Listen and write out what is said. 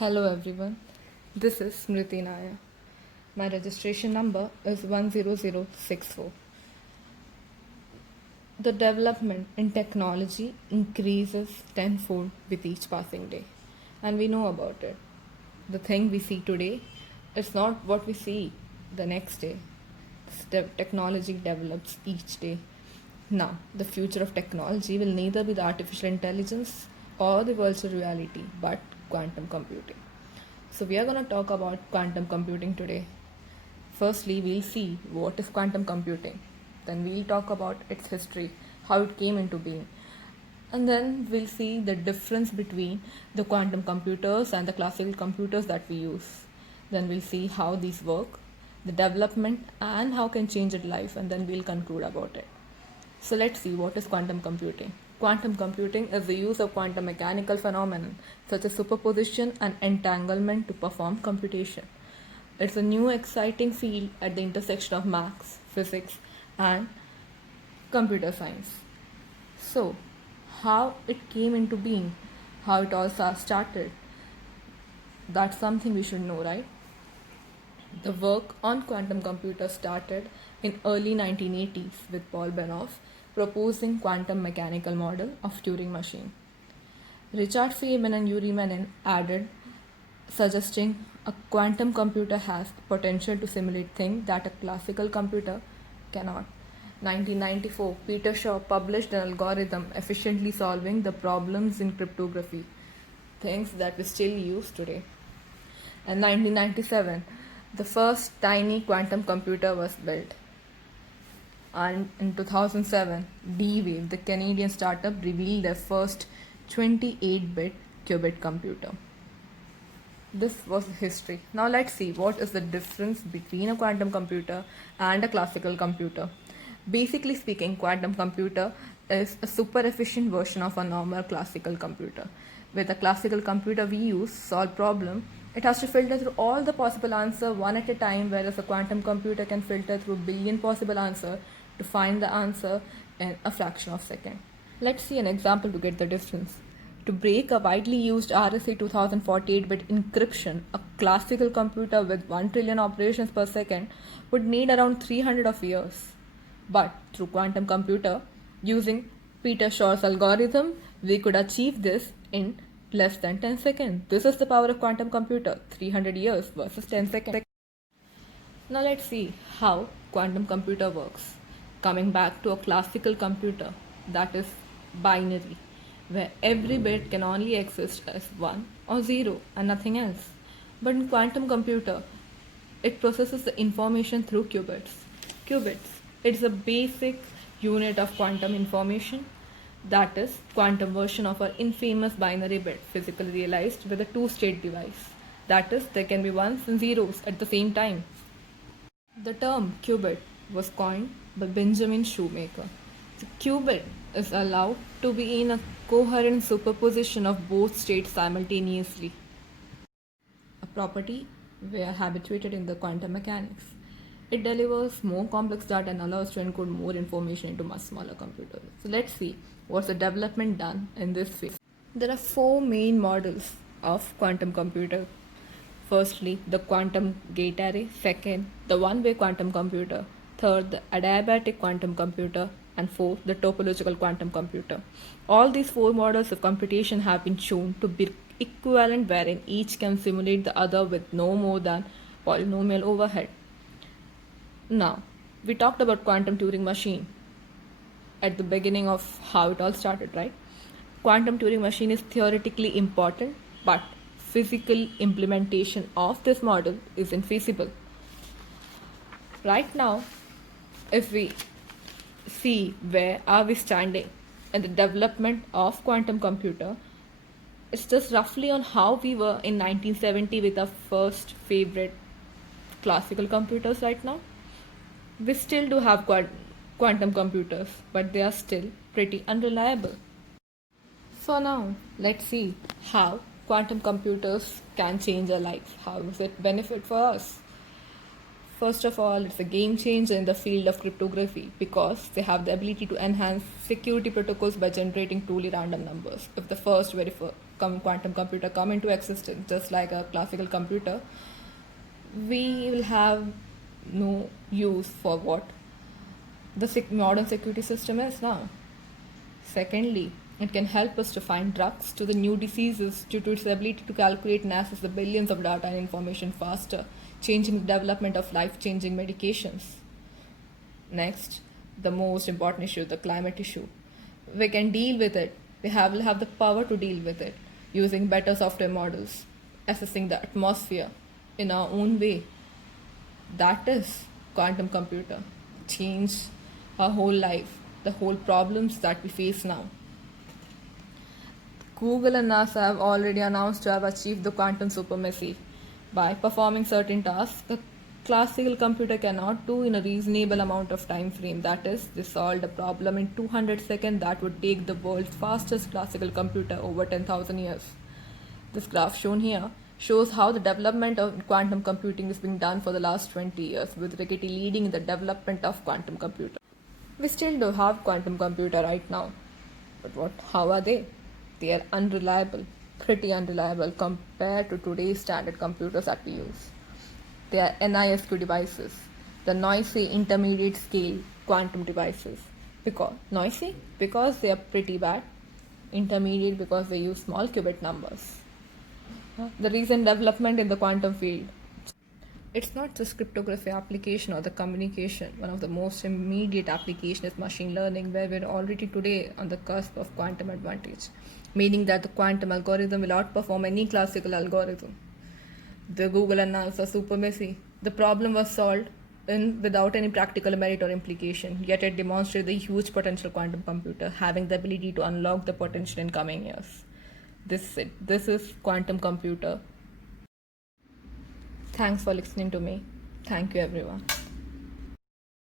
Hello everyone, this is Smriti Naya. My registration number is 10064. The development in technology increases tenfold with each passing day, and we know about it. The thing we see today is not what we see the next day. Technology develops each day. Now, the future of technology will neither be the artificial intelligence or the virtual reality, but quantum computing. So, we are going to talk about quantum computing today. Firstly, we'll see what is quantum computing. Then, we'll talk about its history, how it came into being. And then, we'll see the difference between the quantum computers and the classical computers that we use. Then, we'll see how these work, the development, and how can change its life. And then, we'll conclude about it. So let's see what is quantum computing. Quantum computing is the use of quantum mechanical phenomena such as superposition and entanglement to perform computation. It's a new exciting field at the intersection of maths, physics, and computer science. So, how it came into being, how it all started, that's something we should know, right? The work on quantum computers started in early 1980s with Paul Benioff proposing quantum mechanical model of Turing machine. Richard Feynman and Yuri Menon added, suggesting a quantum computer has potential to simulate things that a classical computer cannot. 1994, Peter Shaw published an algorithm efficiently solving the problems in cryptography, things that we still use today. And 1997, the first tiny quantum computer was built. And in 2007, D-Wave, the Canadian startup, revealed their first 28-bit qubit computer. This was history. Now let's see what is the difference between a quantum computer and a classical computer. Basically speaking, quantum computer is a super efficient version of a normal classical computer. With a classical computer we use solve problem, it has to filter through all the possible answer one at a time, whereas a quantum computer can filter through billion possible answer to find the answer in a fraction of a second. Let's see an example to get the difference. To break a widely used RSA 2048-bit encryption, a classical computer with 1 trillion operations per second would need around 300 of years. But through quantum computer, using Peter Shor's algorithm, we could achieve this in less than 10 seconds. This is the power of quantum computer, 300 years versus 10 seconds. Now let's see how quantum computer works. Coming back to a classical computer, that is binary, where every bit can only exist as 1 or 0 and nothing else. But in quantum computer, it processes the information through qubits. Qubits, it's a basic unit of quantum information, that is quantum version of our infamous binary bit physically realized with a two-state device. That is, there can be ones and zeros at the same time. The term qubit was coined by Benjamin Shoemaker. The qubit is allowed to be in a coherent superposition of both states simultaneously, a property we are habituated in the quantum mechanics. It delivers more complex data and allows to encode more information into much smaller computers. So let's see what's the development done in this phase. There are four main models of quantum computer. Firstly, the quantum gate array. Second, the one-way quantum computer. Third, the adiabatic quantum computer. And fourth, the topological quantum computer. All these four models of computation have been shown to be equivalent, wherein each can simulate the other with no more than polynomial overhead. Now, we talked about quantum Turing machine at the beginning of how it all started, right? Quantum Turing machine is theoretically important, but physical implementation of this model is infeasible. Right now, if we see where are we standing in the development of quantum computer, it's just roughly on how we were in 1970 with our first favorite classical computers. Right now we still do have quantum computers, but they are still pretty unreliable. For now, let's see how quantum computers can change our lives. How does it benefit for us? First of all, it's a game changer in the field of cryptography because they have the ability to enhance security protocols by generating truly random numbers. If the first quantum computer come into existence, just like a classical computer, we will have no use for what the modern security system is now. Secondly, it can help us to find drugs to the new diseases due to its ability to calculate and access the billions of data and information faster, changing the development of life-changing medications. Next, the most important issue, the climate issue. We can deal with it. Will have the power to deal with it using better software models, assessing the atmosphere in our own way. That is quantum computer. Change our whole life, the whole problems that we face now. Google and NASA have already announced to have achieved the quantum supremacy by performing certain tasks the classical computer cannot do in a reasonable amount of time frame. That is, they solved a problem in 200 seconds that would take the world's fastest classical computer over 10,000 years. This graph shown here shows how the development of quantum computing is being done for the last 20 years, with Rigetti leading in the development of quantum computer. We still do have quantum computer right now, but how are they? They are unreliable, pretty unreliable compared to today's standard computers that we use. They are NISQ devices, the noisy intermediate scale quantum devices. Noisy? Because they are pretty bad. Intermediate because they use small qubit numbers. The recent development in the quantum field. It's not just cryptography application or the communication. One of the most immediate application is machine learning, where we're already today on the cusp of quantum advantage, meaning that the quantum algorithm will outperform any classical algorithm. The Google and NASA supremacy. The problem was solved without any practical merit or implication, yet it demonstrated the huge potential quantum computer having the ability to unlock the potential in coming years. This is it. This is quantum computer. Thanks for listening to me. Thank you, everyone.